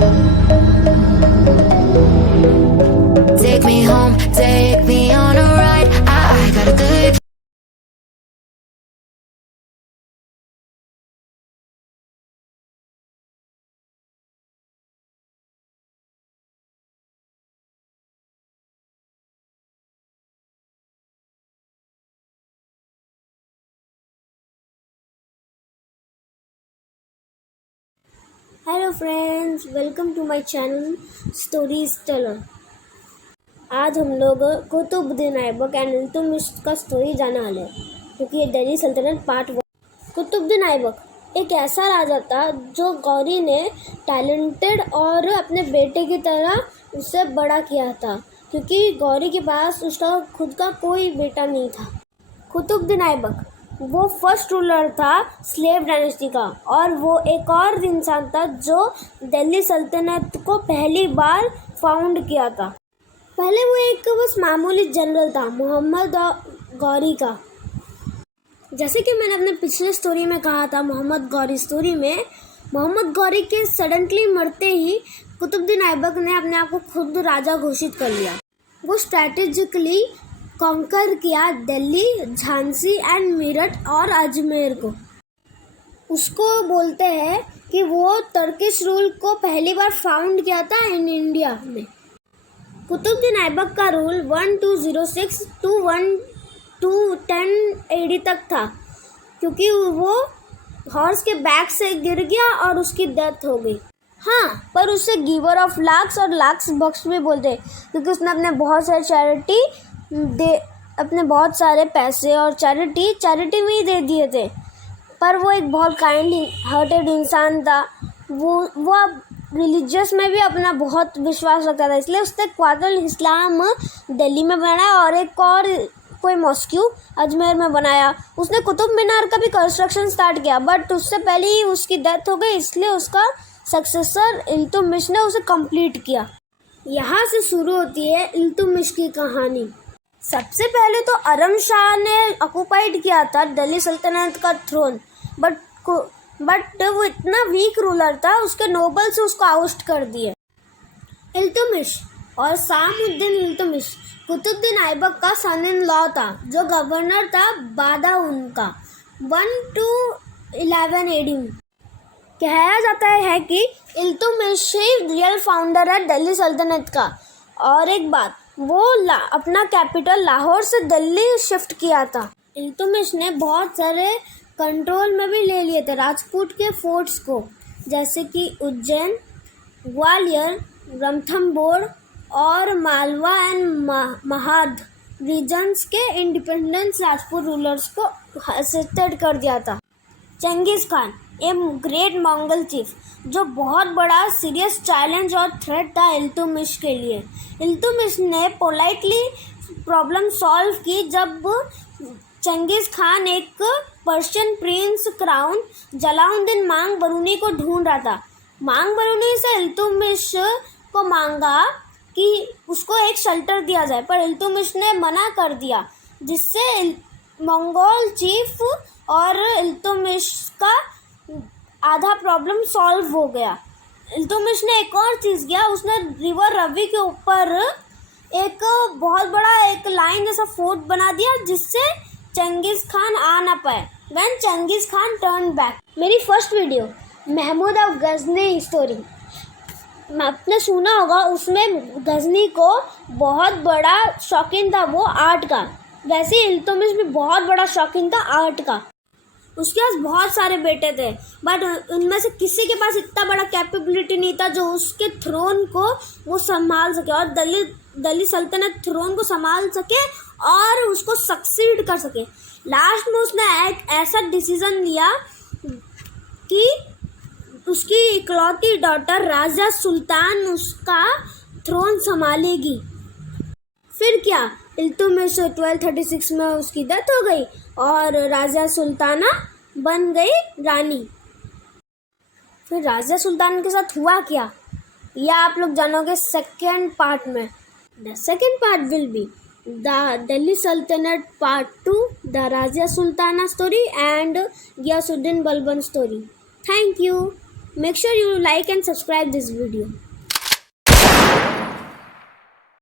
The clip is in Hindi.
Take me home, take me on a ride. I got a good. Hello friends, welcome to my channel stories teller. आज हम लोग कुतुबुद्दीन ऐबक एंड इल्तुतमिश का स्टोरी जानने वाले हैं, क्योंकि ये दिल्ली सल्तनत पार्ट 1। कुतुबुद्दीन ऐबक एक ऐसा राजा था जो गौरी ने टैलेंटेड और अपने बेटे की तरह उसे बड़ा किया था, क्योंकि गौरी के पास उसका खुद का कोई बेटा नहीं था। कुतुबुद्दीन ऐबक वो फर्स्ट रूलर था स्लेव डायनेस्टी का, और वो एक और इंसान था जो दिल्ली सल्तनत को पहली बार फाउंड किया था। पहले वो एक बस मामूली जनरल था, मोहम्मद गौरी का। जैसे कि मैंने अपने पिछले स्टोरी में कहा था, मोहम्मद गौरी स्टोरी में, मोहम्मद गौरी के सडनली मरते ही कुतुबुद्दीन ऐबक ने अपने आप को खुद राजा घोषित कर लिया। वो स्ट्रैटेजिकली कॉन्कर किया दिल्ली, झांसी एंड मेरठ और अजमेर को। उसको बोलते हैं कि वो टर्किश रूल को पहली बार फाउंड किया था इन इंडिया में। कुतुबुद्दीन ऐबक का रूल 1206 to 1210 AD तक था, क्योंकि वो हॉर्स के बैक से गिर गया और उसकी डेथ हो गई। हाँ, पर उसे गिवर ऑफ लाख्स और लाख्स बख्श भी बोलते, क्योंकि उसने अपने बहुत सारे पैसे और चैरिटी में ही दे दिए थे। पर वो एक बहुत काइंड हार्टेड इंसान था। वो अब रिलीजियस में भी अपना बहुत विश्वास रखता था, इसलिए उसने क्वार्टर इस्लाम दिल्ली में बनाया और एक और कोई मॉस्क्यू अजमेर में बनाया। उसने कुतुब मीनार का भी कंस्ट्रक्शन स्टार्ट किया, बट उससे पहले ही उसकी डेथ हो गई, इसलिए उसका सक्सेसर इल्तुतमिश ने उसे कंप्लीट किया। यहाँ से शुरू होती है इल्तुतमिश की कहानी। सबसे पहले तो अरम शाह ने ऑक्युपाइड किया था दिल्ली सल्तनत का थ्रोन, बट वो इतना वीक रूलर था, उसके नोबल से उसको आउस्ट कर दिए। इल्तुतमिश और सामुद्दीन इल्तुतमिश कुतुबुद्दीन ऐबक का सन इन लॉ था, जो गवर्नर था बादा उनका 1 to 11 AD में। कहा जाता है कि इल्तुतमिश ही रियल फाउंडर है दिल्ली सल्तनत का। और एक बात, वो अपना कैपिटल लाहौर से दिल्ली शिफ्ट किया था। इल्तुतमिश ने बहुत सारे कंट्रोल में भी ले लिए थे राजपूत के फोर्ट्स को, जैसे कि उज्जैन, ग्वालियर, रणथंबोर और मालवा एंड महाद रीजन्स के इंडिपेंडेंस राजपूत रूलर्स को असिस्टेड कर दिया था। Changez Khan, a great Mongol chief, जो बहुत बड़ा सीरियस चैलेंज और थ्रेट था इल्तुतमिश के लिए। इल्तुतमिश ने पोलाइटली प्रॉब्लम सॉल्व की जब चंगेज़ खान एक पर्शियन प्रिंस क्राउन जलाउद्दीन मांग बरूनी को ढूंढ रहा था। मांग बरूनी से इल्तुतमिश को मांगा कि उसको एक शेल्टर दिया जाए, पर इल्तुतमिश ने मना कर दिया, जिससे मंगोल चीफ और इल्तुतमिश का आधा प्रॉब्लम सॉल्व हो गया। इल्तुतमिश ने एक और चीज़ किया, उसने रिवर रवि के ऊपर एक बहुत बड़ा एक लाइन जैसा फोर्ट बना दिया, जिससे चंगेज़ खान आ ना पाए। When Genghis Khan turn back. मेरी first video Mahmud of Ghazni story आपने सुना होगा, उसमें गजनी को बहुत बड़ा शौकीन था वो आर्ट का। वैसे इल्तुतमिश भी बहुत बड़ा शौकीन था आर्ट का। उसके पास बहुत सारे बेटे थे, बट उनमें से किसी के पास इतना बड़ा कैपेबिलिटी नहीं था जो उसके थ्रोन को वो संभाल सके और दिल्ली सल्तनत थ्रोन को संभाल सके और उसको सक्सीड कर सके। लास्ट में उसने एक ऐसा डिसीजन लिया कि उसकी इकलौती डॉटर राजा सुल्तान उसका थ्रोन संभालेगी। फिर क्या, इल्तुतमिश 1236 में उसकी डेथ हो गई और राजा सुल्ताना बन गई रानी। फिर राजा सुल्तान के साथ हुआ क्या, यह आप लोग जानोगे सेकेंड पार्ट में। The second part will be the Delhi Sultanate part 2, the Razia Sultana story and Ghiyasuddin Balban story. Thank you. Make sure you like and subscribe this video.